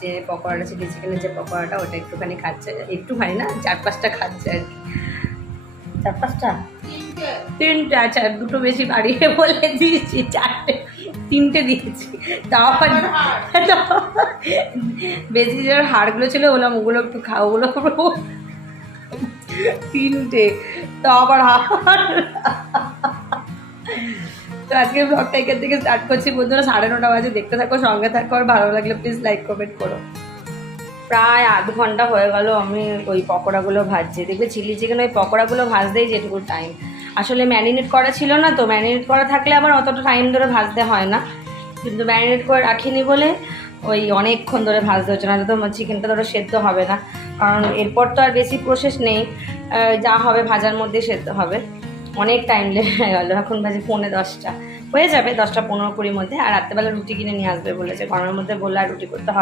যে পকোড়াটা চিলি চিকেনের যে পকোড়াটা ওটা একটুখানি খাচ্ছে, একটুখানি না 4-5টা খাচ্ছে আর কি। 4-5টা, 3টে। আচ্ছা, দুটো বেশি বাড়িয়ে বলে দিয়েছি, 3টে দিয়েছি। তাও বেশি যে হাড়গুলো ছিল বললাম ওগুলো একটু খাও, ওগুলো 3টে, তো আবার তো আজকে ব্লগটা এখান থেকে স্টার্ট করছি বন্ধুরা। 9:30 বাজে, দেখতে থাকো, সঙ্গে থাকো, আর ভালো লাগলে প্লিজ লাইক কমেন্ট করো। প্রায় আধ ঘন্টা হয়ে গেল আমি ওই পকোড়াগুলো ভাজছি। দেখবে চিলি চিকেন ওই পকোড়াগুলো ভাজতেই যেটুকু টাইম, আসলে ম্যারিনেট করা ছিল না তো, ম্যারিনেট করা থাকলে আবার অতটা টাইম ধরে ভাজতে হয় না, কিন্তু ম্যারিনেট করে রাখিনি বলে ওই অনেকক্ষণ ধরে ভাজতে হচ্ছে, না তো চিকেনটা ধরো সেদ্ধ হবে না, কারণ এরপর তো আর বেশি প্রসেস নেই, যা হবে ভাজার মধ্যে সেদ্ধ হবে। অনেক টাইম লেগে গেল, এখন বাজে 9:45, হয়ে যাবে 10টা 15-20 মধ্যে। আর রাত্রেবেলা রুটি কিনে নিয়ে আসবে বলেছে, গরমের মধ্যে বললে আর রুটি করতে হবে।